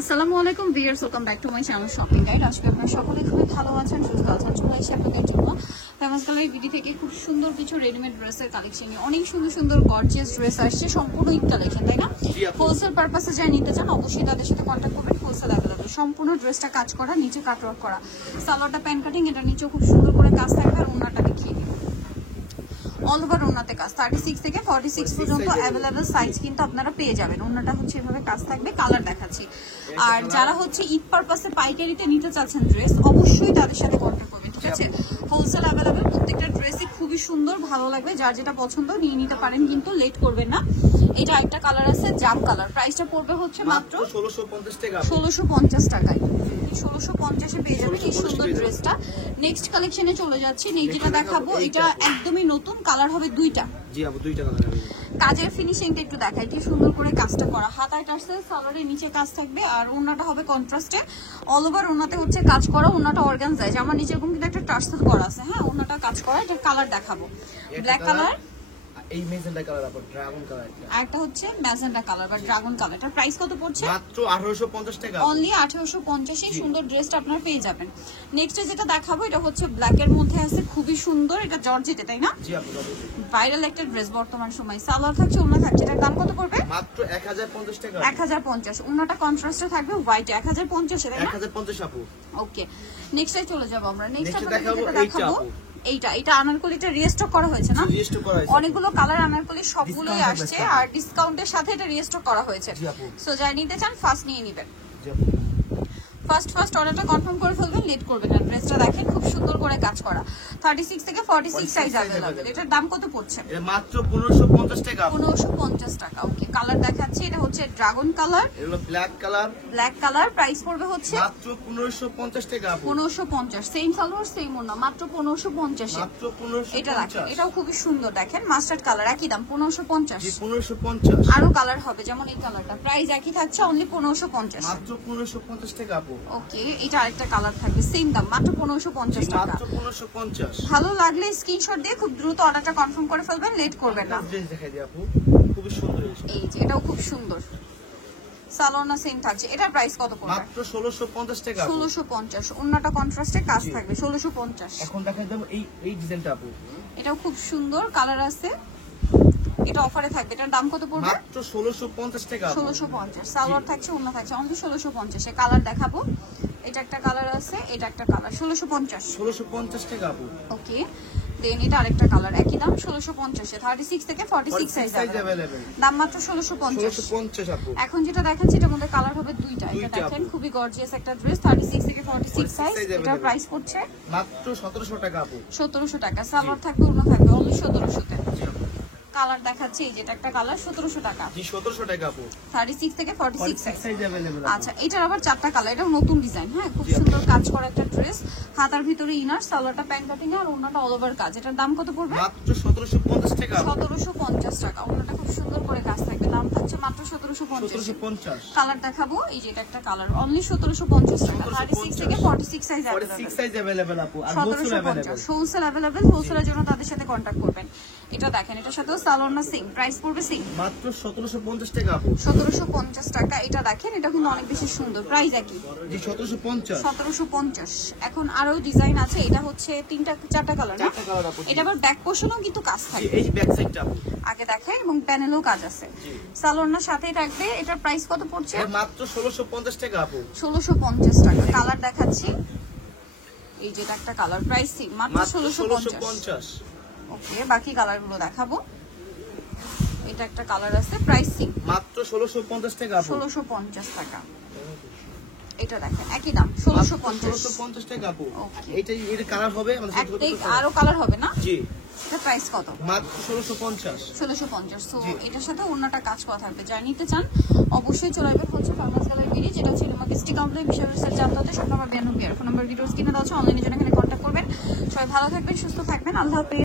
আসসালামু আলাইকুম viewers, welcome back to my channel shopping guide. আজকে আপনারা সকলে খুবই ভালো আছেন, সুস্থ আছেন। চলে এসে আপনাদের জন্য ফেমাস কালার বিডি থেকে খুব সুন্দর কিছু রেডিমেড ড্রেসের কালেকশন নিয়ে অনেক সুন্দর সুন্দর গর্জিয়াস ড্রেস আসছে, সম্পূর্ণ ঈদ কালেকশন, তাই না? হোলসেল পারপাসে যারা নিতে চান অবশ্যই তাদের সাথে কন্ট্যাক্ট করবেন। হোলসেল অ্যাভেলেবল, সম্পূর্ণ ড্রেসটা কাজ করা, নিচে কাটওয়ার্ক করা, সালোয়ারটা প্যান কাটিং, এটা নিচেও খুব সুন্দর করে কাজ থাকবে। আর ওনাটা দেখিয়ে দিই, অল ওভার ওনাতে কাজ 36 থেকে 46 পর্যন্ত অ্যাভেলেবল সাইজ কিন্তু আপনারা পেয়ে যাবেন। ওনাটা হচ্ছে এভাবে কাজ থাকবে, কালার দেখাচ্ছি। আর যারা হচ্ছে ঈদ পারপাসে পাইকারিতে নিতে চাচ্ছেন ড্রেস, অবশ্যই তাদের সাথে কন্ট্যাক্ট করবেন, ঠিক আছে? হোলসেল অ্যাভেলেবল, প্রত্যেকটা ড্রেসই খুবই সুন্দর, ভালো লাগবে। যার যেটা পছন্দ নিয়ে নিতে পারেন, কিন্তু লেট করবেন না। এটা একটা কালার আছে জাম কালার, প্রাইসটা পড়বে হচ্ছে মাত্র 1650 টাকা। 1650 টাকায় 1650-এ পেয়ে যাবেন এই সুন্দর ড্রেসটা। নেক্সট কালেকশনে চলে যাচ্ছি। নেক্সটটা দেখাবো, এটা একদমই নতুন, কালার হবে দুইটা। জি আপু, দুইটা কালার হবে। কাজের ফিনিশিংটা একটু দেখাই, কি সুন্দর করে কাজটা করা, হাতায় টার্সেল, সালোয়ারের নিচে কাজ থাকবে। আর ওন্নাটা হবে কন্ট্রাস্টে, অল ওভার ওন্নাতে হচ্ছে কাজ করা। ওন্নাটা অর্গানজায়, আমার নিচে এরকম কিন্তু একটা টার্সেল করা আছে। হ্যাঁ, ওন্নাটা কাজ করা। এটা কালার দেখাবো, ব্ল্যাক কালার, এই মেজেন্টা কালার আপু, ড্রাগন কালার। একটা হচ্ছে ম্যাজেন্টা কালার বা ড্রাগন কালার। এটার প্রাইস কত পড়ছে? মাত্র 1850 টাকা। অনলি 1850 এই সুন্দর ড্রেসটা আপনারা পেয়ে যাবেন। নেক্সট যেটা দেখাবো, এটা হচ্ছে ব্ল্যাক এর মধ্যে আছে, খুবই সুন্দর। এটা জর্জেটে, তাই না? জি আপু, ভাইরাল একটা ড্রেস বর্তমান সময়। সালোয়ার থাকছে, ওন্না থাকছে। এটার দাম কত পড়বে? মাত্র 1050 টাকা। 1050। ওন্নাটা কন্ট্রাস্টে থাকবে, হোয়াইট। 1050, তাই না? 1050 আপু। ওকে, নেক্সটে চলে যাব আমরা। নেক্সট দেখাবো এইটা আনারকলিটা রিস্টক করা হয়েছে না? রিস্টক করা হয়েছে। অনেকগুলো কালার আনারকলি সবগুলোই আসছে, আর ডিসকাউন্টের সাথে এটা রিস্টক করা হয়েছে। সো যারা নিতে চান ফার্স্ট নিয়ে নেবেন। জি আপু, ফার্স্ট অর্ডারটা কনফার্ম করে ফেলবেন, লেট করবেন না। ড্রেসটা দেখেন, খুব সুন্দর করে কাজ করা। 36 থেকে 46 সাইজ अवेलेबल। এটার দাম কত পড়ছে? এটা মাত্র 1550 টাকা। 1550 টাকা। ওকে, কালার দেখাচ্ছি। এটা হচ্ছে ড্রাগন কালার, এটা হলো black colour. Black colour, price পড়বে হচ্ছে মাত্র 1550 টাকা আপু। 1550। সেম সালোয়ার সেম ওন্না, মাত্র 1550 এ। মাত্র 1550। এটা দেখেন, এটাও খুবই সুন্দর। দেখেন মাস্টার্ড কালার, একই দাম 1550। জি 1550। আরো কালার হবে, যেমন এই কালারটা, প্রাইস একই থাকছে, অনলি 1550। মাত্র 1550 টাকা আপু। ওকে, এটা আরেকটা কালার থাকবে, সেম দাম, মাত্র 1550 টাকা। মাত্র 1550। ভালো লাগলে স্ক্রিনশট দিয়ে খুব দ্রুত অর্ডারটা কনফার্ম করে ফেলবেন, লেট করবেন না। ড্রেস দেখাই দিই আপু, খুব সুন্দর। এই যে এটাও খুব সুন্দর, সালোনা সেম থাকছে। এটার প্রাইস কত পড়বে? মাত্র 1650 টাকা। 1650। ওন্নাটা কন্ট্রাস্টে কাজ থাকবে, 1650। এখন দেখাই দেব এই ডিজাইনটা আপু। এটাও খুব সুন্দর, কালার আছে। এটা অফারে থাকবে। এটার দাম কত পড়বে? মাত্র 1650 টাকা। 1650। সালোয়ার থাকছে, ওন্না থাকছে, অনলি 1650 এ। কালার দেখাবো, এটা একটা কালার আছে, এটা একটা কালার, 1650। 1650 টাকা আপু। ওকে, দেন এটা আরেকটা কালার, একই দাম, 1650 এ। 36 থেকে 46 সাইজ अवेलेबल। দাম মাত্র 1650। 1650 আপু। এখন যেটা দেখাচ্ছি এটার মধ্যে কালার হবে দুইটা। এটা দেখেন, খুবই গর্জিয়াস একটা ড্রেস, 36 থেকে 46 সাইজ। এটার প্রাইস পড়ছে মাত্র 1700 টাকা আপু। 1700 টাকা। সালোয়ার থাকবে, ওন্না থাকবে, অনলি 1700 তে। কালার দেখাচ্ছি, এই যেটা একটা কালার, 1700 টাকা। জি 1700 টাকা আপু। 36 থেকে 46 সাইজ अवेलेबल। আচ্ছা, এটার আবার চারটা কালার। এটা নতুন ডিজাইন, হ্যাঁ, খুব সুন্দর কাজ করা একটা ড্রেস। হাতার ভিতরে ইনার, সালোয়ারটা প্যান কাটিং আর ওন্নাটা অল ওভার কাজ। এটার দাম কত পড়বে? মাত্র 1750 টাকা। 1750 টাকা। ওন্নাটা খুব সুন্দর করে কাজ থাকবে, দাম থাকছে মাত্র 1750। 1750। কালার দেখাবো, এই যে এটা একটা কালার, অনলি 1750 টাকা। 36 থেকে 46 সাইজ 46 সাইজ अवेलेबल আপু। আর হোলসেল 1750। अवेलेबल। হোলসেল अवेलेबल, হোলসেলের জন্য তাদের সাথে কন্টাক্ট করবেন। এটা দেখেন, এটার সাথেও সালোনা সেম, প্রাইস পড়বে সেম, মাত্র 1750 টাকা আপু। 1750 টাকা। এটা দেখেন, এটা কিন্তু অনেক বেশি সুন্দর, প্রাইস একই, জি 1750। 1750। এখন আরো ডিজাইন আছে, এটা হচ্ছে চারটা কালার না? চারটা কালার আপু। এটা আবার ব্যাক পোর্শনও কিন্তু কাজ জি থাকবে, এই ব্যাক সাইডটা আপু। আগে দেখেন, এবং প্যানেলও কাজ আছে। সালোনার সাথেই থাকবে। এটার প্রাইস কত পড়ছে? এর মাত্র 1650 টাকা আপু। 1650 টাকা। কালার দেখাচ্ছি, এই যে এটা একটা কালার, প্রাইস সেম, মাত্র 1650। ওকে, বাকি কালারগুলো দেখাবো। এটা একটা কালার আছে, প্রাইস সেম, মাত্র 1650 টাকা আপু। 1650 টাকা। এটা দেখেন, একই দাম, 1650। 1650 টাকা আপু। ওকে, এর কালার হবে আমাদের সাথে একটাই আরো কালার হবে না? জি এটা প্রাইস কত? মাত্র 1650। 1650। সো এটার সাথে অন্যটা কাজ করা থাকবে। যারা নিতে চান অবশ্যই চলে আসবেন হচ্ছে ফার্মাস কালার বিডি, যেটা ছিল মার্কেস্টি কমপ্লেক্স বিশ্ববিদ্যালয় জানতে সব নাম্বার 92 ফোন নাম্বার ভিডিওস কিনে দেওয়া আছে, অনলাইনে জন্য এখানে কন্ট্যাক্ট করবেন। সবাই ভালো থাকবেন, সুস্থ থাকবেন, আল্লাহ হাফেজ।